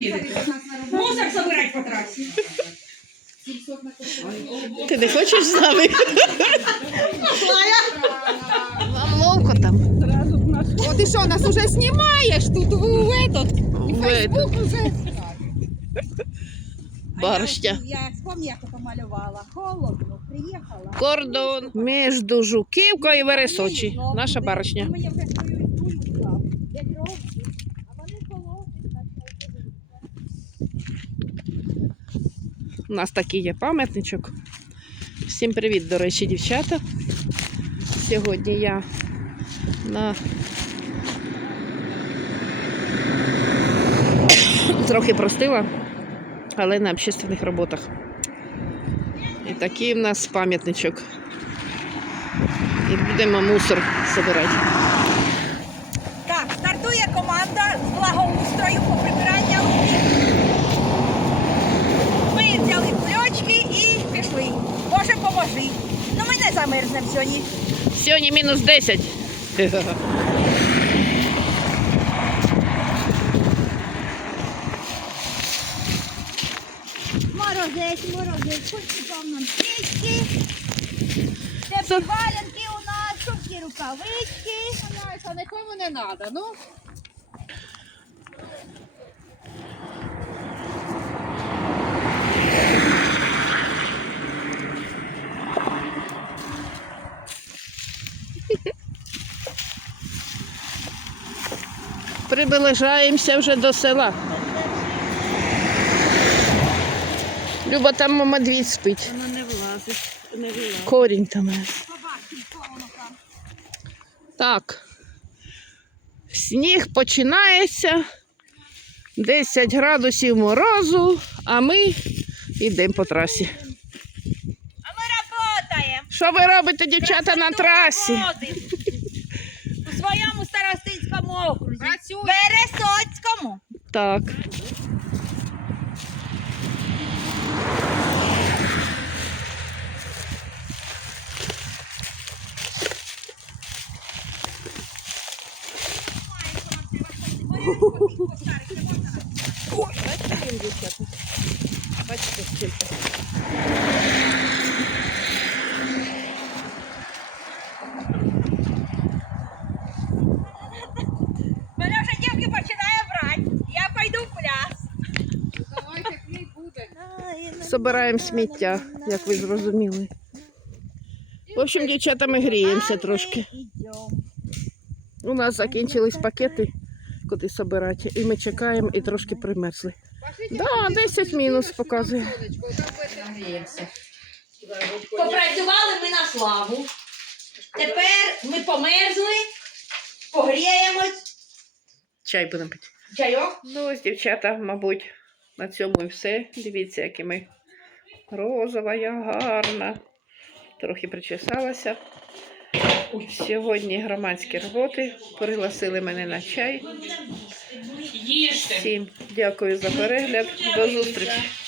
Мусор собирать по трассе. Ти не хочеш з нами? Вам ловко там. О, ти що, нас уже знімаєш тут в этот? В этот, уже. Барща. Я вспомни, як я малювала. Холодно, приїхала. Кордон між Жуківкою і Вересочі. Наша баришня. Мені У нас такий є пам'ятничок. Всім привіт, до речі, дівчата. Сьогодні я на трохи простила, але на общественних роботах. І такий в нас пам'ятничок. І будемо мусор збирати. Так, стартує команда з благоустрою по прибиранню. Ми взяли кульочки і пішли. Боже, поможи. Ну ми не замерзнемо сьогодні. Сьогодні мінус 10. Морозець, морозець, хоч вам нам пічки. Теплі валянки у нас, шубки, рукавички. Знаєш, а нікому не треба, ну. Приближаємося вже до села. Люба, там мама медвідь спить. Вона не влазить, не влазить. Корінь там. Так. Сніг починається. 10 градусів морозу, а ми йдемо по трасі. А ми працюємо. Що ви робите, дівчата, на трасі? Своєму старостинському окрузі. Працюємо. Бересоцькому. Так. Бачите, скільки. Собираємо сміття, як ви зрозуміли. В общем, дівчата, ми гріємося трошки. У нас закінчились пакети, куди собирати, і ми чекаємо і трошки примерзли. Да, 10 мінус показує. Попрацювали ми на славу. Тепер ми померзли, погріємось. Чай будемо пити. Чайок. Ну, ось, дівчата, мабуть, на цьому і все. Дивіться, які ми розова, я гарна. Трохи причесалася. Сьогодні громадські роботи. Пригласили мене на чай. Всім дякую за перегляд. До зустрічі.